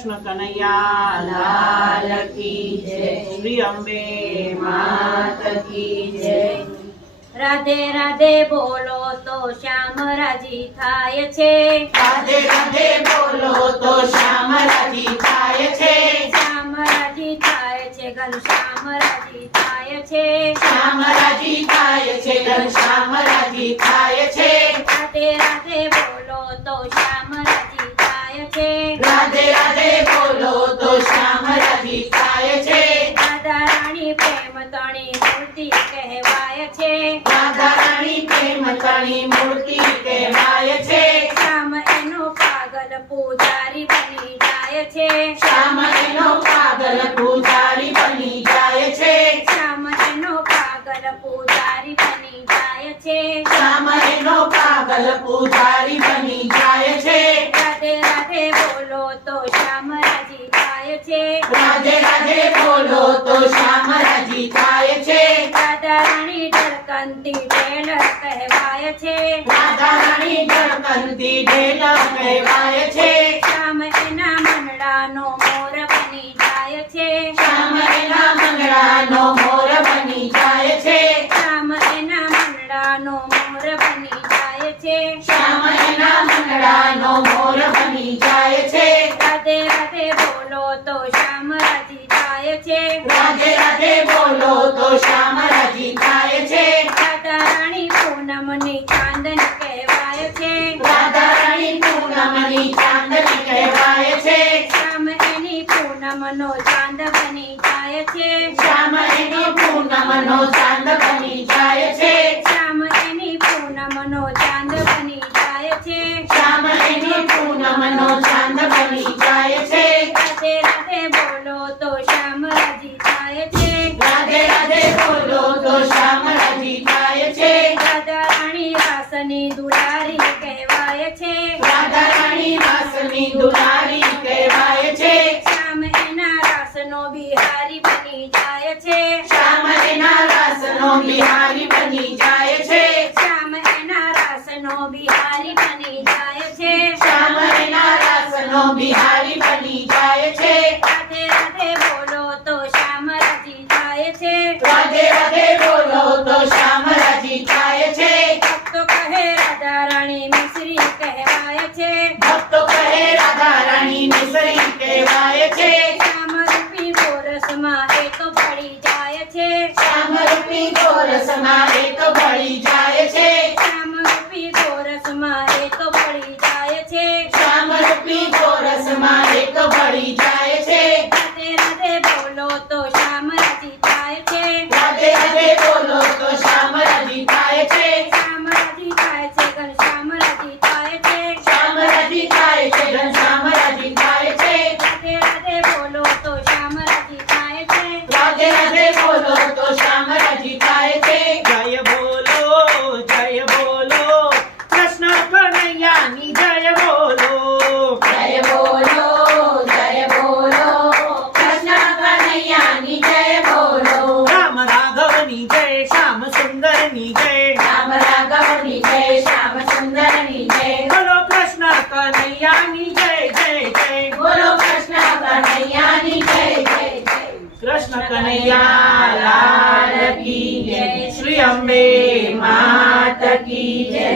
કૃષ્ણ કનૈયા લાલ કી જય, શ્રી અંબે માત કી જય. રાધે રાધે બોલો તો શ્યામ રાજી થાય છે, રાધે રાધે બોલો તો શ્યામ રાજી થાય છે, શ્યામ રાજી થાય છે, ઘનશ્યામ રાજી થાય છે, શ્યામ રાજી થાય છે, ઘનશ્યામ રાજી થાય છે. રાધે રાધે બોલો તો શ્યામ રાજી થાય છે, રાધે રાધે બોલો તો શ્યામ રાજી થાય છે. રાધા રાણી પ્રેમ તણી મૂર્તિ કહેવાય છે, રાધા રાણી પ્રેમ તણી મૂર્તિ કહેવાય છે. શ્યામ એનો પાગલ પૂજારી બની જાય છે, શ્યામ એનો પાગલ પૂજારી બની જાય છે. શ્યામ એનો પાગલ પૂજારી બની જાય છે. શ્યામ એનો પાગલ પૂજારી બની જાય છે. રાધે રાધે બોલો તો શ્યામ રાજી થાય છે, રાધે રાધે બોલો તો શ્યામ રાજી થાય છે. રાધા રાણી ઢળકંતી ઢેલ કહેવાય છે, રાધા રાણી ઢળકંતી ઢેલ કહેવાય છે. શ્યામ એના મંડળાનો મોર બની જાય છે, શ્યામ એના મંગળાનો મોર બની જાય છે. શ્યામ એના મંડળાનો મોર બની જાય છે. શ્યામ એના મંગળાનો મોર બની જાય છે. રાધે રાધે બોલો તો શ્યામ રાજી થાય છે, રાધે રાધે બોલો તો શ્યામ રાજી થાય છે. રાધા રાણી પૂનમની ચાંદની કહેવાય છે, રાધા રાણી પૂનમની ચાંદની કહેવાય છે. શ્યામ એની પૂનમનો ચાંદ બની જાય છે, શ્યામ એની પૂનમનો ચાંદ બની જાય છે. શ્યામ એની પૂનમનો ચાંદ બની જાય છે. શ્યામ એની પૂનમનો ચાંદ બની જાય છે. રાધે રાધે બોલો તો શ્યામ રાજી થાય છે, રાધે રાધે બોલો તો શ્યામ રાજી થાય છે. રાધા રાણી રાસની દુલારી કહેવાય છે, રાધા રાણી રાસની દુલારી કહેવાય છે. શ્યામ એના રાસનો બિહારી બની જાય છે, શ્યામ એના રાસનો બિહારી બની જાય છે. શ્યામ એના રાસનો બિહારી બની જાય છે. શ્યામ એના રાસનો બિહારી બની જાય છે. રાધે રાધે બોલો તો શ્યામ રાજી થાય છે, રાધે રાધે બોલો તો શ્યામ રાજી થાય છે. ભક્તો કહે રાધા રાણી મિશ્રી કહેવાય છે, ભક્તો કહે રાધા રાણી મિશ્રી કહેવાય છે. શ્યામ રૂપી ગોરસમાં એ તો પડી જાય છે, શ્યામ રૂપી ગોરસમાં એ તો ભળી જાય છે. શ્યામ રૂપી ગોરસમાં એ તો પડી જાય છે. શ્યામ રૂપી ગોરસમાં એ તો ભળી જાય છે. રાધે રાધે બોલો તો શ્યામ રાજી થાય છે, રાધે રાધે બોલો તો શ્યામ રાજી થાય છે. શ્યામ રાજી થાય છે, ઘનશ્યામ રાજી થાય છે. શ્યામ રાજી થાય છે, ઘનશ્યામ રાજી થાય છે. રાધે રાધે બોલો તો શ્યામ રાજી થાય છે, રાધે રાધે બોલો તો શ્યામ રાજી થાય છે. જય બોલો કૃષ્ણ કનૈયાની જય બોલો. જય બોલો કૃષ્ણ કનૈયાની જય બોલો. રામ રાઘવની જય, શ્યામ સુંદરની જય. રામ રાઘવની જય, શ્યામ સુંદરની જય. બોલો કૃષ્ણ કનૈયાની જય જય જય. બોલો કૃષ્ણ કનૈયાની જય જય જય. કૃષ્ણ કનૈયા લાલ કી જય. શ્રી અંબે માત કી જય.